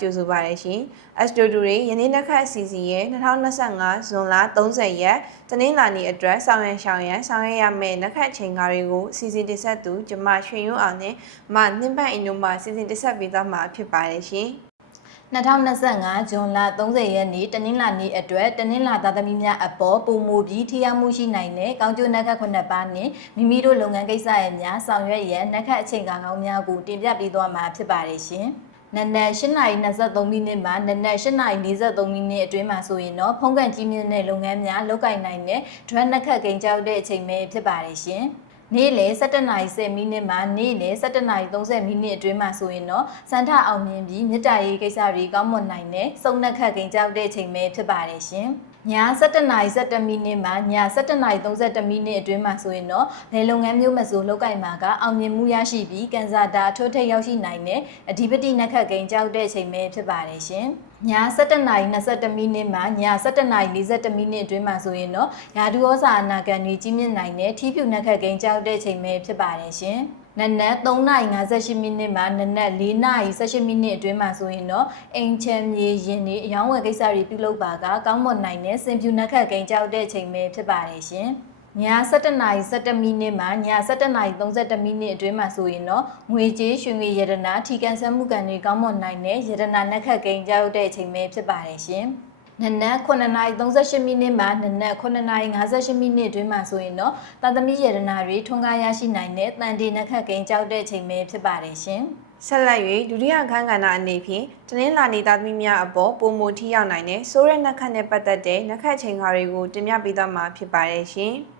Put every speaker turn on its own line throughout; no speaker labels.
ကြိုဆိုပါရရှင်။ Astro2 တွေယနေ့နှစ်ခတ်အစီအစဉ်ရဲ့2025ဇွန်လ30ရက်တနင်္လာနေ့အတွက်ဆောင်ရန်ရှောင်းရန်ဆောင်ရရမယ့်နှစ်ခတ်ချိန်ကားတွေကိုအစီအစဉ်တင်ဆက်သူကျမရွှေရုံအောင်နဲ့မနှင်းပန့်အင်တို့မှအစီအစဉ်တင်ဆက်ပေးသွားမှာဖြစ်ပါတယ်ရှင်။
2025ဇွန်လ30ရက်နေ့တနင်္လာနေ့အတွက်တနင်္လာသားသမီးများအပေါ်ပုံမူပြီးထိရောက်မှုရှိနိုင်တဲ့ကောင်းကျိုးနက္ခတ်9ပါးနဲ့မိမိတို့လုပ်ငန်းကိစ္စရဲ့များဆောင်ရွက်ရန်နက္ခတ်အချိန်ကာလကောင်းများကိုတင်ပြပေးသွားမှာဖြစ်ပါတယ်ရှင်။နနက်8:23မိနစ်မှနနက်8:43မိနစ်အတွင်းမှာဆိုရင်တော့ဖုံးကန်ကြီးမြင့်တဲ့လုပ်ငန်းများလုပ်ကိုင်နိုင်တဲ့ drum နက္ခတ်ကိန်းကြောက်တဲ့အချိန်ပဲဖြစ်ပါတယ်ရှင်။ နေ့လယ်17:10မိနစ်မှနေ့လယ်17:30မိနစ်အတွင်းမှာဆိုရင်တော့စန္ဒအောင်မြင်ပြီးမြစ်တာရေးကိစ္စတွေကောင်းမွန်နိုင်တဲ့စုံနှက်ခတ်ကိန်းကြောက်တဲ့အချိန်ပဲဖြစ်ပါတယ်ရှင်။ည7:17မိနစ်မှည7:32မိနစ်အတွင်းမှာဆိုရင်တော့ဘယ်လုပ်ငန်းမျိုးမဆိုလုပ်ကိုင်မှာကအောင်မြင်မှုရရှိပြီးကန်စာတာအထွတ်ထိပ်ရောက်ရှိနိုင်တဲ့အဓိပတိနက္ခတ်ကိန်းကြောက်တဲ့အချိန်ပဲဖြစ်ပါတယ်ရှင်။ည7:22မိနစ်မှည7:41မိနစ်အတွင်းမှာဆိုရင်တော့ရာထူးဩဇာအနာခံတွေကြီးမြင့်နိုင်တဲ့ထီးဖြူနက္ခတ်ကိန်းကြောက်တဲ့အချိန်ပဲဖြစ်ပါတယ်ရှင်။နနက်3:58မိနစ်မှနနက်4:18မိနစ်အတွင်းမှာဆိုရင်တော့အိမ်ချမ်းမြေရင်တွေအယောင်းဝယ်ကိစ္စတွေပြုလုပ်ပါကကောင်းမွန်နိုင်တဲ့စင်ဖြူနက္ခတ်ကိန်းကြောက်တဲ့အချိန်ပဲဖြစ်ပါတယ်ရှင်။ ည7:17မိနစ်မှည7:32မိနစ်အတွင်းမှာဆိုရင်တော့ငွေကြေးရွှေငွေရတနာထီကန်ဆန်းမှုကံတွေကောင်းမွန်နိုင်တဲ့ရတနာနက္ခတ်ကိန်းကြောက်တဲ့အချိန်ပဲဖြစ်ပါတယ်ရှင်။နနက်9:38မိနစ်မှနနက်9:58မိနစ်အတွင်းမှာဆိုရင်တော့တာသမီရတနာတွေထွန်းကားရရှိနိုင်တဲ့တန်တေနက္ခတ်ကိန်းကြောက်တဲ့အချိန်ပဲဖြစ်ပါတယ်ရှင်။
ဆက်လက်၍ဒုတိယအခန်းကဏ္ဍအနေဖြင့်တနင်္လာနေ့သားသမီးများအပေါ်ပုံမူထိရောက်နိုင်တဲ့ဆိုးရဲနှက်ခတ်နဲ့ပတ်သက်တဲ့နှက်ခတ်ချိန်ခါတွေကိုတင်ပြပေးသွားမှာဖြစ်ပါတယ်ရှင်။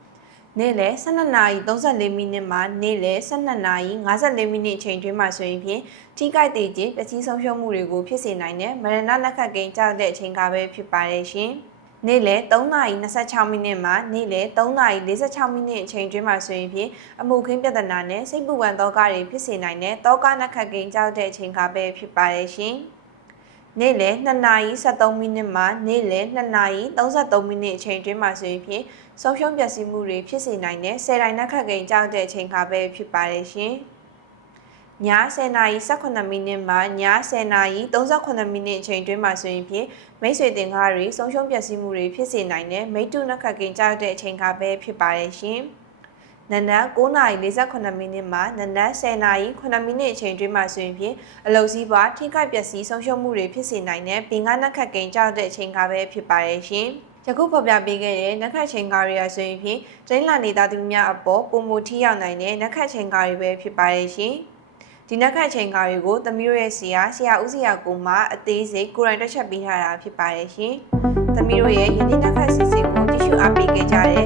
နေ့လယ်12:34မိနစ်မှနေ့လယ်12:54မိနစ်အချိန်တွင်းမှာဆိုရင်ဖြင့်ထိကြိုက်သေးခြင်းပစ္စည်းဆုံးရှုံးမှုတွေကိုဖြစ်စေနိုင်တဲ့မရဏနှက်ခတ်ကိန်းကြောက်တဲ့အချိန်ခါပဲဖြစ်ပါတယ်ရှင်။နေ့လယ်3:26မိနစ်မှနေ့လယ်3:46မိနစ်အချိန်တွင်းမှာဆိုရင်ဖြင့်အမှုခင်းပြဿနာနဲ့စိတ်ပူပန်သောကတွေဖြစ်စေနိုင်တဲ့တောကနခတ်ကိန်းကြောက်တဲ့အချိန်ခါပဲဖြစ်ပါတယ်ရှင်။နေ့လယ်2:73မိနစ်မှနေ့လယ်2:33မိနစ်အချိန်တွင်းမှာဆိုရင်ဖြင့် ဆုံးရှုံးပျက်စီးမှုတွေဖြစ်စေနိုင်တဲ့ဆယ်တိုင်းနခတ်ကိန်းကြောက်တဲ့အချိန်ခါပဲဖြစ်ပါတယ်ရှင်။ည10:18မိနစ်မှည10:38မိနစ်အချိန်တွင်းမှာဆိုရင်ဖြင့်မိတ်ဆွေတင်ကားတွေဆုံးရှုံးပျက်စီးမှုတွေဖြစ်စေနိုင်တဲ့မိတ္တုနခတ်ကိန်းကြောက်တဲ့အချိန်ခါပဲဖြစ်ပါတယ်ရှင်။နနက်9:48မိနစ်မှနနက်10:09မိနစ်အချိန်တွင်းမှာဆိုရင်ဖြင့်အလုစည်းပွားထိခိုက်ပျက်စီးဆုံးရှုံးမှုတွေဖြစ်စေနိုင်တဲ့ပင်ကနခတ်ကိန်းကြောက်တဲ့အချိန်ခါပဲဖြစ်ပါတယ်ရှင်။ ယခုဖော်ပြပေးခဲ့တဲ့နက်ခတ်ချိန်ကားတွေရဆိုရင်ဖြင့်တိုင်းလာနေသားသူများအပေါ်ပုံမူထိရောက်နိုင်တဲ့နက်ခတ်ချိန်ကားတွေပဲဖြစ်ပါတယ်ရှင်။ဒီနက်ခတ်ချိန်ကားတွေကိုသမီးတို့ရဲ့ဆရာဆရာဦးဆရာကိုမှအသေးစိတ်ကိုယ်တိုင်တွက်ချက်ပေးထားတာဖြစ်ပါတယ်ရှင်။သမီးတို့ရဲ့ယနေ့နက်ခတ်စီစဉ်ကိုကြည့်ရှုအားပေးခဲ့ကြတဲ့